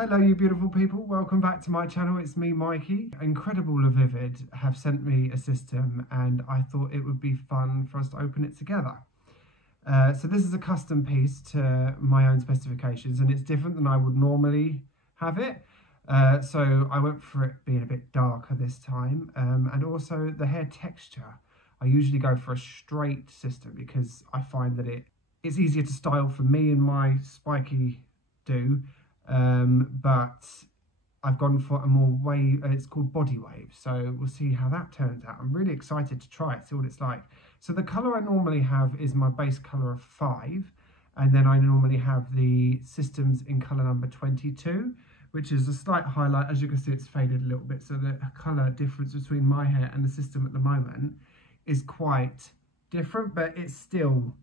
Hello you beautiful people, welcome back to my channel. It's me, Mikey. Incredible LaVivid have sent me a system and I thought it would be fun for us to open it together. So this is a custom piece to my own specifications and it's different than I would normally have it. So I went for it being a bit darker this time, and also the hair texture. I usually go for a straight system because I find that it's easier to style for me and my spiky do. But I've gone for a more wave, it's called body wave, so we'll see how that turns out. I'm really excited to try it, see what it's like. So the colour I normally have is my base colour of 5, and then I normally have the systems in colour number 22, which is a slight highlight. As you can see, it's faded a little bit, so the colour difference between my hair and the system at the moment is quite different, but it's still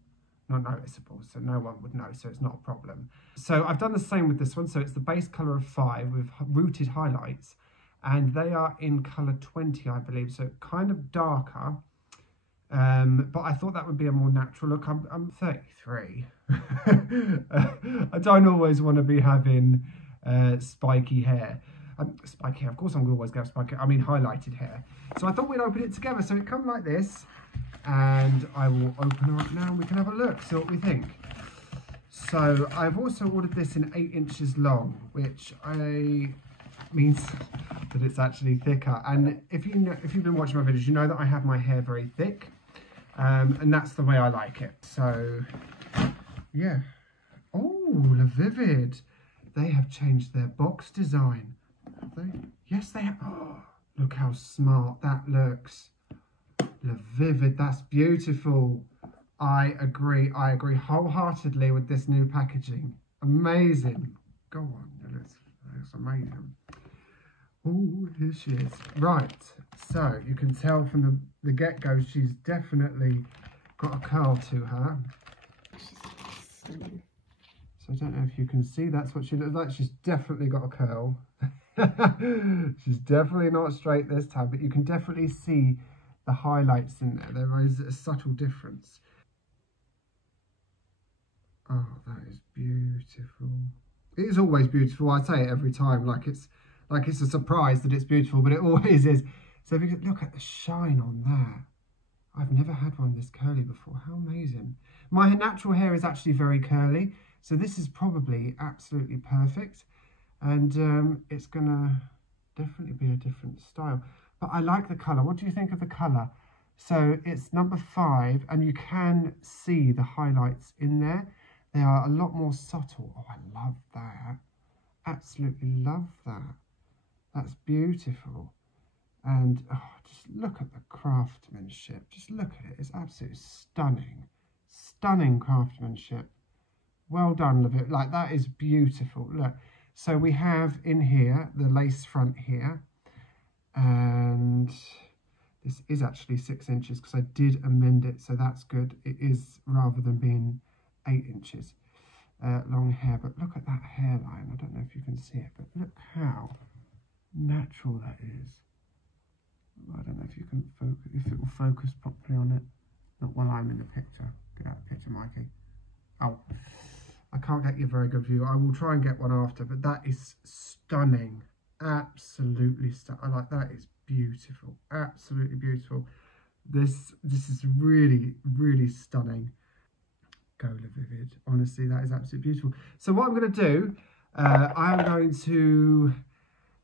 not noticeable, so no one would know, so it's not a problem. So I've done the same with this one. So it's the base colour of 5 with rooted highlights, and they are in colour 20, I believe, so kind of darker, but I thought that would be a more natural look. I'm 33. I don't always want to be having spiky hair. Spiky hair, of course I'm going to always have spiky, I mean highlighted hair. So I thought we'd open it together. So it comes like this, and I will open her up now and we can have a look, see what we think. So I've also ordered this in 8 inches long, which means that it's actually thicker. And if you've been watching my videos, you know that I have my hair very thick, and that's the way I like it. So yeah. Oh, LaVivid, they have changed their box design, have they? Yes, they have. Oh, look how smart that looks. LaVivid, that's beautiful. I agree wholeheartedly with this new packaging. Amazing. Go on, that looks amazing. Oh, here she is. Right, so you can tell from the get-go she's definitely got a curl to her. So I don't know if you can see, that's what she looks like. She's definitely got a curl. She's definitely not straight this time, but you can definitely see the highlights in there. There is a subtle difference. Oh, that is beautiful. It is always beautiful. I say it every time, like it's a surprise that it's beautiful, but it always is. So if you could look at the shine on there. I've never had one this curly before. How amazing. My natural hair is actually very curly, so this is probably absolutely perfect. And it's gonna definitely be a different style. But I like the colour. What do you think of the colour? So it's number 5, and you can see the highlights in there. They are a lot more subtle. Oh, I love that. Absolutely love that. That's beautiful. And oh, just look at the craftsmanship. Just look at it. It's absolutely stunning. Stunning craftsmanship. Well done, LaVivid. Like, that is beautiful. Look. So we have in here the lace front here. And this is actually 6 inches because I did amend it, so that's good. It is, rather than being 8 inches long hair. But look at that hairline. I don't know if you can see it, but look how natural that is. I don't know if you can focus, if it will focus properly on it. Not while I'm in the picture. Get out of the picture, Mikey. Oh, I can't get you a very good view. I will try and get one after, but that is stunning. Absolutely stunning. Like, that is beautiful. Absolutely beautiful. This is really, really stunning. Go LaVivid. Honestly, that is absolutely beautiful. So what I'm going to do, I'm going to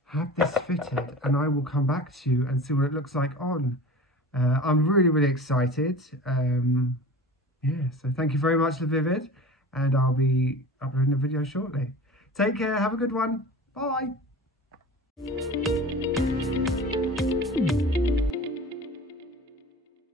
have this fitted and I will come back to you and see what it looks like on. I'm really, really excited. Yeah, so thank you very much, LaVivid, and I'll be uploading a video shortly. Take care. Have a good one. Bye.